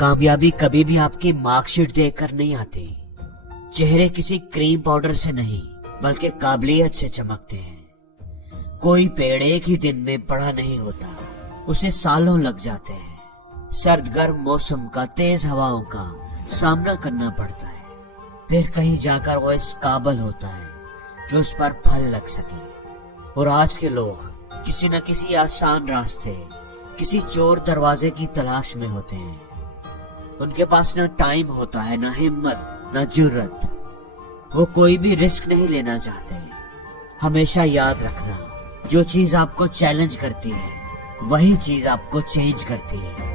कामयाबी कभी भी आपकी मार्कशीट देखकर नहीं आती। चेहरे किसी क्रीम पाउडर से नहीं बल्कि काबिलियत से चमकते हैं। कोई पेड़ एक ही दिन में बड़ा नहीं होता, उसे सालों लग जाते हैं। सर्द गर्म मौसम का, तेज हवाओं का सामना करना पड़ता है, फिर कहीं जाकर वो इस काबिल होता है कि उस पर फल लग सके। और आज के लोग किसी न किसी आसान रास्ते, किसी चोर दरवाजे की तलाश में होते हैं। उनके पास ना टाइम होता है, ना हिम्मत, ना जुर्रत। वो कोई भी रिस्क नहीं लेना चाहते। हमेशा याद रखना, जो चीज आपको चैलेंज करती है वही चीज आपको चेंज करती है।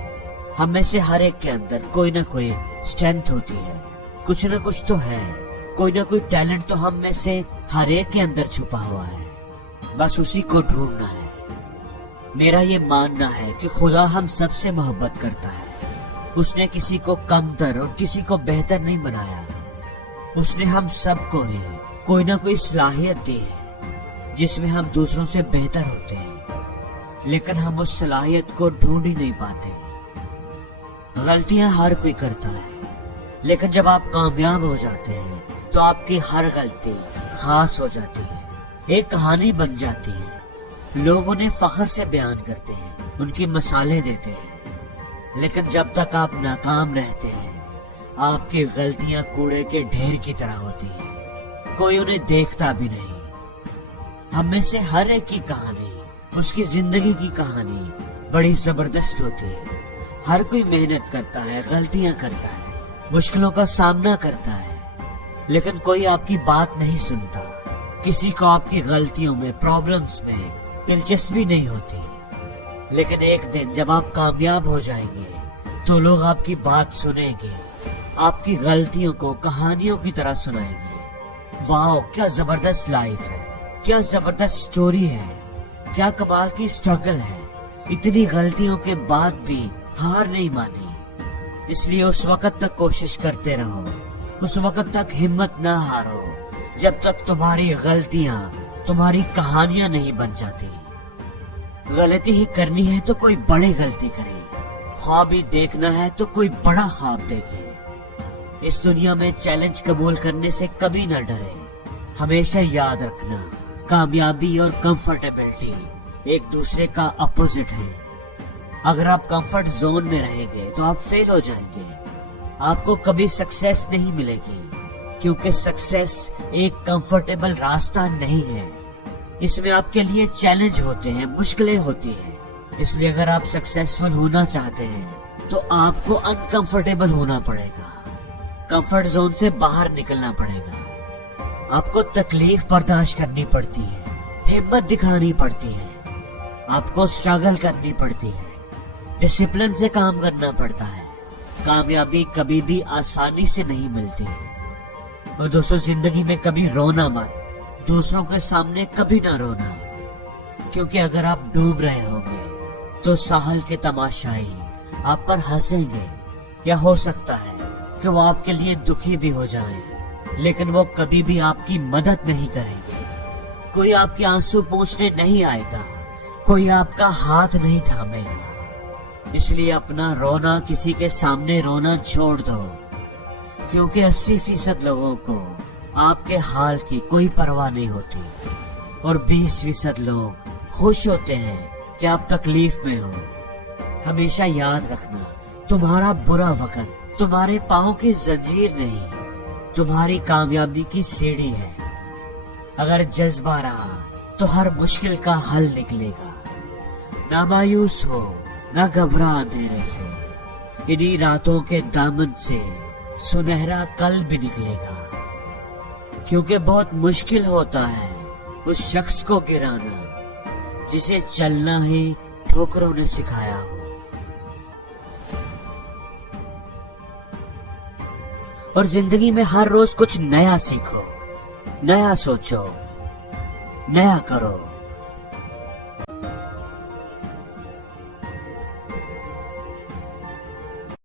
हम में से हर एक के अंदर कोई ना कोई स्ट्रेंथ होती है, कुछ ना कुछ तो है, कोई ना कोई टैलेंट तो हम में से हर एक के अंदर छुपा हुआ है, बस उसी को ढूंढना है। मेरा ये मानना है कि खुदा हम सबसे मोहब्बत करता है। उसने किसी को कमतर और किसी को बेहतर नहीं बनाया। उसने हम सबको ही कोई ना कोई सलाहियत दी है जिसमें हम दूसरों से बेहतर होते हैं, लेकिन हम उस सलाहियत को ढूंढ ही नहीं पाते। गलतियां हर कोई करता है, लेकिन जब आप कामयाब हो जाते हैं तो आपकी हर गलती खास हो जाती है, एक कहानी बन जाती है। लोग उन्हें फख्र से बयान करते हैं, उनकी मिसालें देते हैं, लेकिन जब तक आप नाकाम रहते हैं आपकी गलतियां कूड़े के ढेर की तरह होती हैं, कोई उन्हें देखता भी नहीं। हम में से हर एक की कहानी, उसकी जिंदगी की कहानी बड़ी जबरदस्त होती है। हर कोई मेहनत करता है, गलतियां करता है, मुश्किलों का सामना करता है, लेकिन कोई आपकी बात नहीं सुनता। किसी को आपकी गलतियों में, प्रॉब्लम्स में दिलचस्पी नहीं होती। लेकिन एक दिन जब आप कामयाब हो जाएंगे तो लोग आपकी बात सुनेंगे, आपकी गलतियों को कहानियों की तरह सुनाएंगे। वाह, क्या जबरदस्त लाइफ है, क्या जबरदस्त स्टोरी है, क्या कमाल की स्ट्रगल है। इतनी गलतियों के बाद भी हार नहीं मानी। इसलिए उस वक्त तक कोशिश करते रहो, उस वक्त तक हिम्मत ना हारो जब तक तुम्हारी गलतियां तुम्हारी कहानियां नहीं बन जाती। गलती ही करनी है तो कोई बड़ी गलती करे, ख्वाब ही देखना है तो कोई बड़ा ख्वाब देखे। इस दुनिया में चैलेंज कबूल करने से कभी ना डरे। हमेशा याद रखना, कामयाबी और कंफर्टेबिलिटी एक दूसरे का अपोजिट है। अगर आप कंफर्ट जोन में रहेंगे तो आप फेल हो जाएंगे। आपको कभी सक्सेस नहीं मिलेगी, क्योंकि सक्सेस एक कंफर्टेबल रास्ता नहीं है। इसमें आपके लिए चैलेंज होते हैं, मुश्किलें होती हैं। इसलिए अगर आप सक्सेसफुल होना चाहते हैं तो आपको अनकंफर्टेबल होना पड़ेगा, कंफर्ट जोन से बाहर निकलना पड़ेगा। आपको तकलीफ बर्दाश्त करनी पड़ती है, हिम्मत दिखानी पड़ती है, आपको स्ट्रगल करनी पड़ती है, डिसिप्लिन से काम करना पड़ता है। कामयाबी कभी भी आसानी से नहीं मिलती। और दोस्तों, जिंदगी में कभी रोना मत, दूसरों के सामने कभी ना रोना, क्योंकि अगर आप डूब रहे होंगे तो साहल के तमाशाई आप पर हंसेंगे, या हो सकता है कि वो आपके लिए दुखी भी हो जाएं, लेकिन वो कभी भी आपकी मदद नहीं करेंगे। कोई आपके आंसू पोंछने नहीं आएगा, कोई आपका हाथ नहीं थामेगा। इसलिए अपना रोना, किसी के सामने रोना छोड़ दो, क्योंकि 80% लोगों को आपके हाल की कोई परवाह नहीं होती, और 20% लोग खुश होते हैं कि आप तकलीफ में हो। हमेशा याद रखना, तुम्हारा बुरा वक्त तुम्हारे पांव की जंजीर नहीं, तुम्हारी कामयाबी की सीढ़ी है। अगर जज्बा रहा तो हर मुश्किल का हल निकलेगा। ना मायूस हो, ना घबरा अंधेरे से, इन्हीं रातों के दामन से सुनहरा कल भी निकलेगा। क्योंकि बहुत मुश्किल होता है उस शख्स को गिराना जिसे चलना ही ठोकरों ने सिखाया हो। और जिंदगी में हर रोज कुछ नया सीखो, नया सोचो, नया करो।